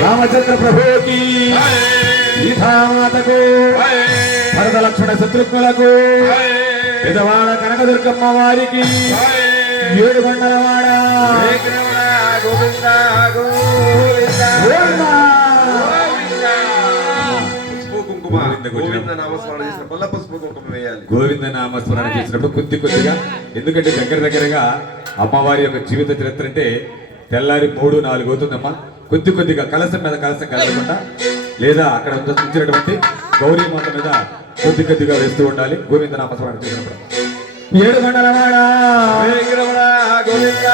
రామచంద్ర ప్రభుకి సీతామాతకు భరత లక్ష్మణ శత్రుఘ్నులకు పెదవాడ కనకదుర్గమ్మ వారికి ఏడు వేయాలి. గోవింద నామస్మరణ చేసినప్పుడు కొద్ది కొద్దిగా ఎందుకంటే దగ్గర దగ్గరగా అమ్మవారి యొక్క జీవిత చరిత్ర అంటే తెల్లారి మూడు నాలుగు అవుతుందమ్మా. కొద్ది కొద్దిగా కలసం మీద కలసం కలగకుండా లేదా అక్కడ ఉంచినటువంటి గౌరీ మాత మీద కొద్ది కొద్దిగా వేస్తూ ఉండాలి. గోవింద నామస్మరణ చేసినప్పుడు. ఏడు గంటలవాడ గోవింద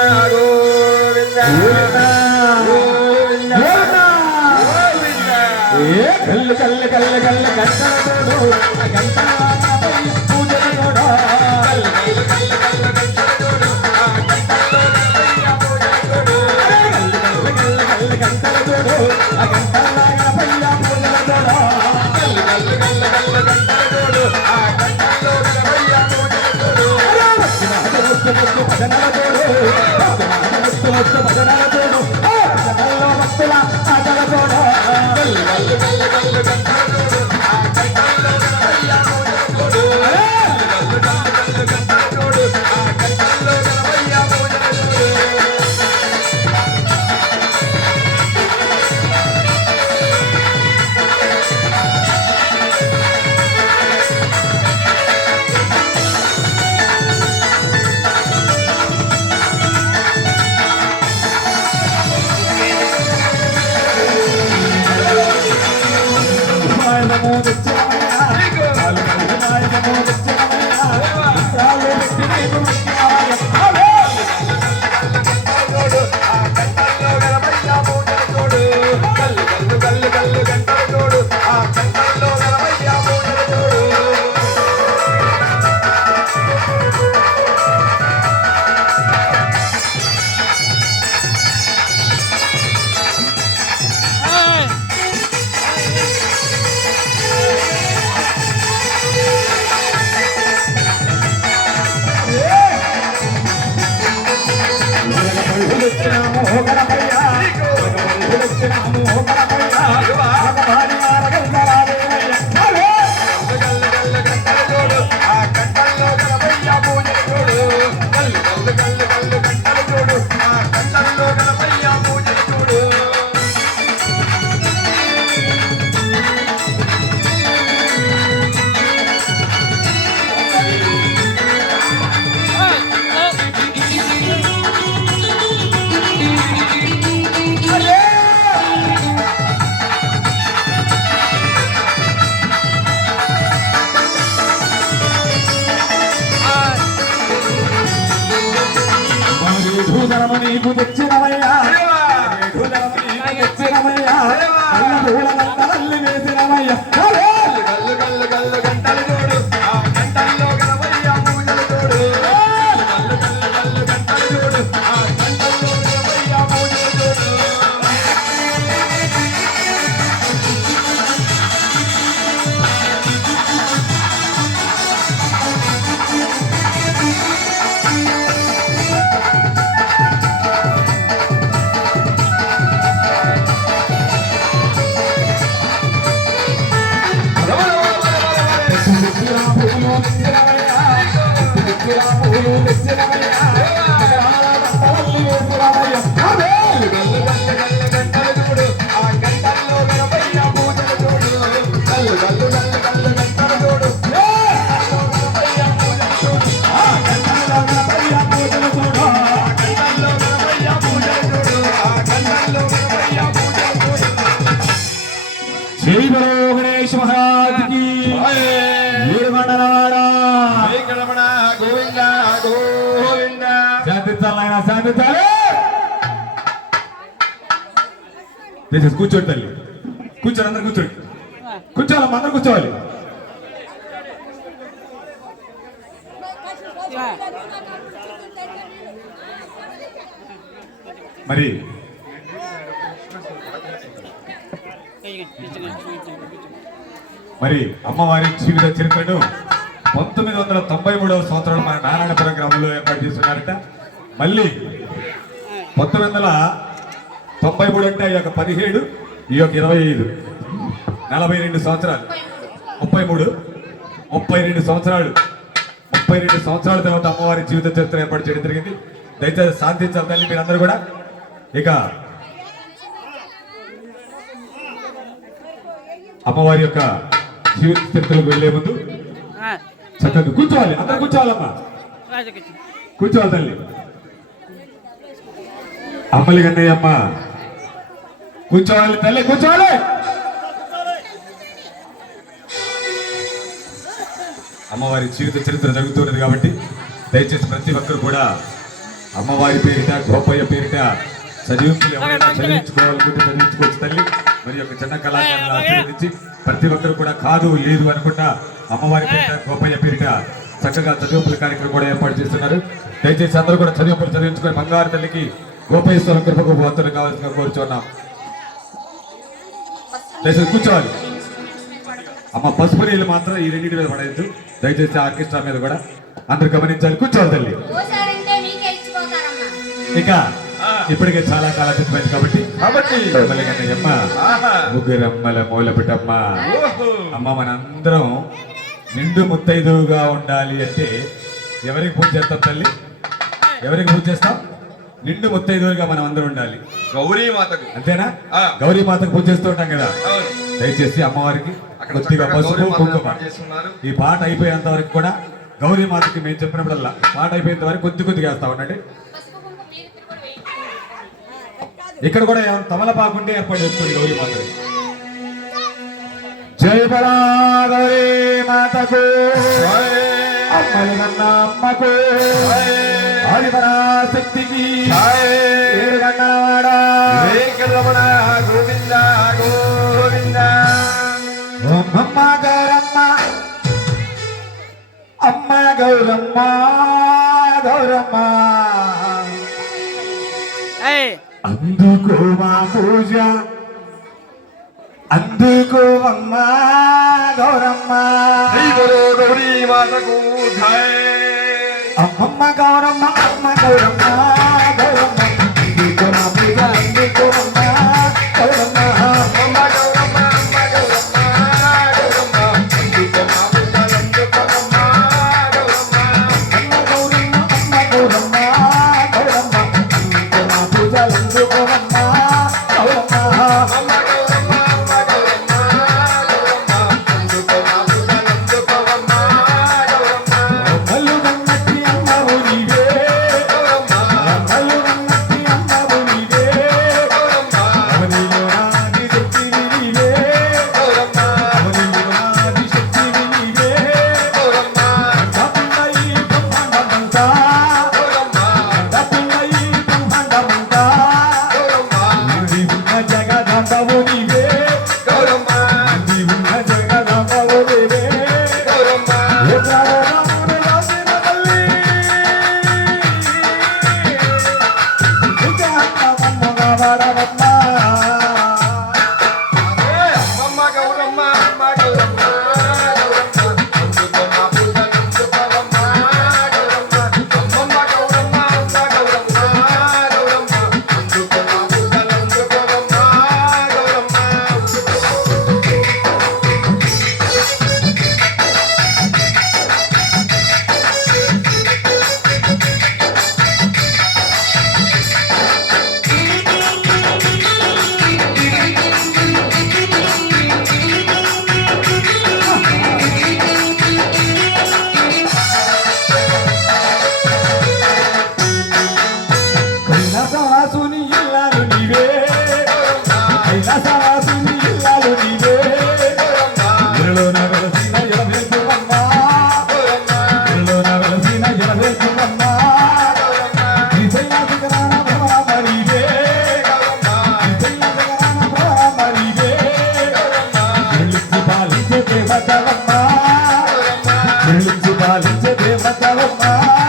గోవింద. ఏ కళ్ళు కళ్ళు కళ్ళు కళ్ళు Muchas 来 మధుధరము నీకు తెచ్చినవయ్యా. తెచ్చినవయ్యా. పూల మంటలల్లి వేసినవయ్యా. హలో! తెచ్చినా జై బలో గణేష్ మహారాజ్కి ఏడు మండలవాడ గోవింద గోవింద శాంతించాలి నాయనా, శాంతించాలి దయచేసి కూర్చోండి తల్లి. కూర్చోండి అందరు కూర్చోండి. కూర్చోవాలి అందరు కూర్చోవాలి. మరి మరి అమ్మవారి జీవిత చరిత్రను పంతొమ్మిది వందల తొంభై మూడవ సంవత్సరంలో మన నారాయణపురం గ్రామంలో ఏర్పాటు చేస్తున్నారట. మళ్ళీ పంతొమ్మిది వందల తొంభై మూడు అంటే ఈ యొక్క పదిహేడు ఈ యొక్క ఇరవై ఐదు నలభై రెండు సంవత్సరాలు. ముప్పై మూడు ముప్పై రెండు సంవత్సరాలు. ముప్పై రెండు సంవత్సరాల తర్వాత అమ్మవారి జీవిత చరిత్ర ఏర్పాటు చేయడం జరిగింది. దయచేసి శాంతించాలి తల్లి మీరందరూ కూడా. ఇక అమ్మవారి యొక్క చరిత్రకు వెళ్ళే ముందు చక్కగా కూర్చోవాలి. అందరూ కూర్చోవాలమ్మా. కూర్చోవాలి తల్లి. అమ్మలి కన్నయ్య అమ్మ కూర్చోవాలి తల్లి కూర్చోవాలి. అమ్మవారి జీవిత చరిత్ర జరుగుతున్నది కాబట్టి దయచేసి ప్రతి ఒక్కరు కూడా అమ్మవారి పేరిట గోపయ్య పేరిట చదివింపులు ఎవరైనా చదివించుకోవాలనుకుంటే చదివించుకోవచ్చు తల్లి. మరి యొక్క చిన్న కళాకారులు ఆశీర్వదించి ప్రతి ఒక్కరు కూడా కాదు లేదు అనుకుంటా అమ్మవారి పేరిట గోపయ్య పేరిట చక్కగా చదివింపుల కార్యక్రమం కూడా ఏర్పాటు చేస్తున్నారు. దయచేసి అందరూ కూడా చదివింపులు చదివించుకొని బంగారు తల్లికి గోపయ్యేశ్వరం కృపకు భక్తులు కావాల్సిన కోరుచున్నాం. దయచేసి కూర్చోవాలి. అమ్మ పసుపు నీళ్ళు మాత్రం ఈ రెండింటి మీద పడేయద్దు. దయచేసి ఆర్కెస్ట్రా మీద కూడా అందరు గమనించాలి. కూర్చోవాలి తల్లి. ఇక ఇప్పటికే చాలా కాలం కాబట్టి. ముగ్గురమ్మల మూల బిడ్డమ్మ అమ్మ మనందరం నిండు ముత్తైదువుగా ఉండాలి అంటే ఎవరికి పూజ చేస్తాం తల్లి? ఎవరికి పూజ చేస్తాం? నిండు ముత్తైదువుగా మనం అందరం ఉండాలి. గౌరీ మాతకు. అంతేనా. గౌరీ మాతకు పూజ చేస్తూ ఉంటాం కదా. దయచేసి అమ్మవారికి కొద్దిగా పసుపు కుంకుమ. ఈ పాట అయిపోయేంత వరకు కూడా గౌరీ మాతకి మేము చెప్పినప్పుడల్లా. పాట అయిపోయేంత వరకు కొద్ది కొద్దిగా వేస్తా ఉండండి పసుపు కుంకుమ మీరు ఇద్దరు కూడా వేయండి ఇక్కడ కూడా ఏమైనా తమలపాకుంటే ఏర్పాటు చేస్తుంది గౌరీ మాత జై గౌరీ మాతకు. అమ్మకు. ఆదిపరా శక్తికి. గోవింద గోవింద అమ్మ గౌరమ్మ. అమ్మ గౌరమ్మ గౌరమ్మ. అందుకో మా పూజ. అందుకో అమ్మ గౌరమ్మ. గురు మాతకు అమ్మమ్మ గౌరమ్మ అమ్మ గౌరమ్మ గౌరమ్మ. అందుకో మా పూజ అందుకో అమ్మ గౌరమ్మ. అమ్మ Santiago Mar.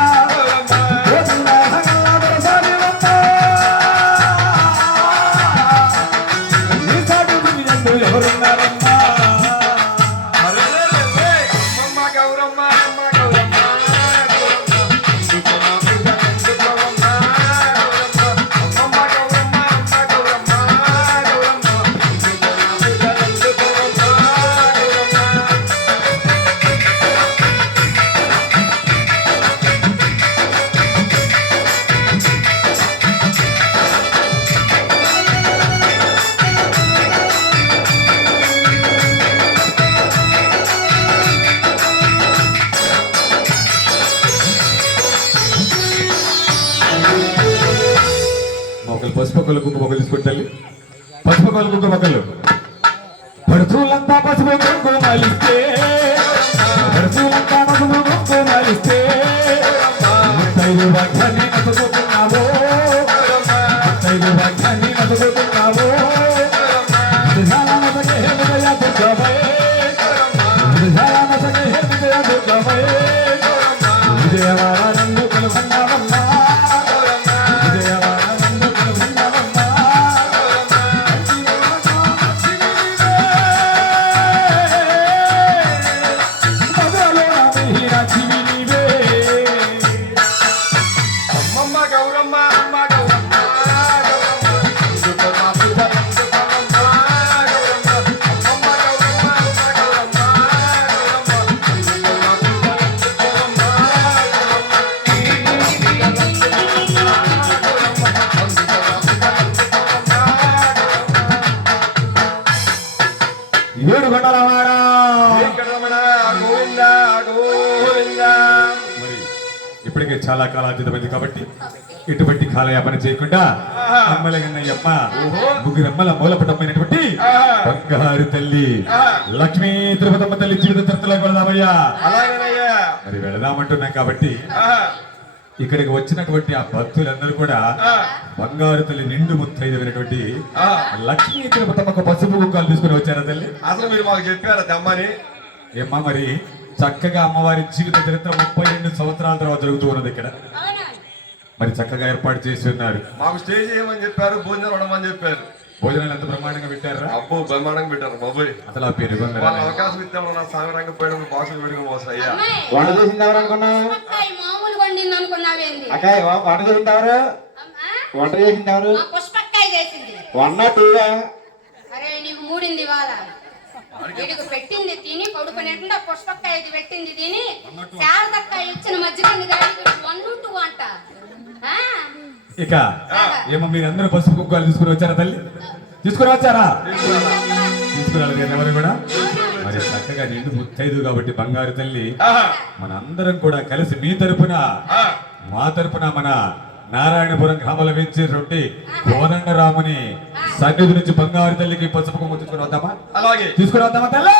పసుపు కుంకుమ మొక్కలు తీసుకొని తల్లి. పసుపు కొలు కుంకుమ మొక్కలు పడుతులంతా పసుపు కుంకుమలిస్తే పడుతులంతా పసుపు కుంకుమలిస్తే ముత్తైదు వాక్యాన్ని నచ్చుకున్నావో ముత్తైదు వాక్యాన్ని చాలా కాలాతీతమైంది కాబట్టి ఇటువంటి కాలయాపన చేయకుండా అమ్మలగన్నయ్యమ్మ ముగ్గురమ్మల మూలపటమైనటువంటి బంగారు తల్లి లక్ష్మీ తిరుపతమ్మ తల్లి జీవిత చరిత్రలో వెళదామయ్యా. మరి వెళదామంటున్నాం కాబట్టి ఇక్కడికి వచ్చినటువంటి ఆ భక్తులందరూ కూడా బంగారు తల్లి నిండు ముత్తైదమైనటువంటి ఆ. లక్ష్మీ తిరుపతమ్మకు పసుపు కుక్కలు తీసుకుని వచ్చారా తల్లి? అసలు మీరు మాకు చెప్పారా తెమ్మని ఏమ్మా మరి? చక్కగా అమ్మవారి జీవిత చరిత్ర ముప్పై రెండు సంవత్సరాల తర్వాత జరుగుతూ ఉన్నది ఇక్కడ. మరి చక్కగా ఏర్పాటు చేసి ఉన్నారు. మాకు స్టేజ్ చేయమని చెప్పారు భోజనం ఉండమని చెప్పారు. భోజనాలు ఎంత బ్రహ్మాండంగా పెట్టారా అబ్బో బ్రహ్మాండంగా పెట్టారు బాబోయ్. అసలు ఆ పేరు అవకాశం ఇస్తే నా సాగరంగ పోయడం బాక్సులు పెట్టుకుని అయ్యా. వంట చేసింది ఎవరు అనుకున్నావేంది అక్కాయ్ వ- వంట చేసింది ఎవరు అమ్మా. వంట చేసింది ఎవరు మా పుష్పక్కాయ చేసింది. వన్ టూవా వీడికి పెట్టింది తిని ఇది పెట్టింది తిని శారదక్కాయ ఇచ్చిన అంట. ఆ? ఇక ఏమో మీరందరూ పసుపు కుక్కలు తీసుకుని వచ్చారా తల్లి? తీసుకుని వచ్చారా? తీసుకురాలేదు కదా ఎవరు కూడా? మరి చక్కగా నిండు ముత్తైదు కాబట్టి బంగారు తల్లి మనందరం కూడా కలిసి మీ తరపున మా తరపున మన నారాయణపురం గ్రామంలో వేయించేటువంటి కోదండరాముని సన్నిధి నుంచి బంగారు తల్లికి పసుపు కొమ్ము తీసుకుని వద్దామా? అలాగే. తీసుకుని వద్దామా తల్లి?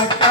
Thank you.